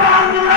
Bang!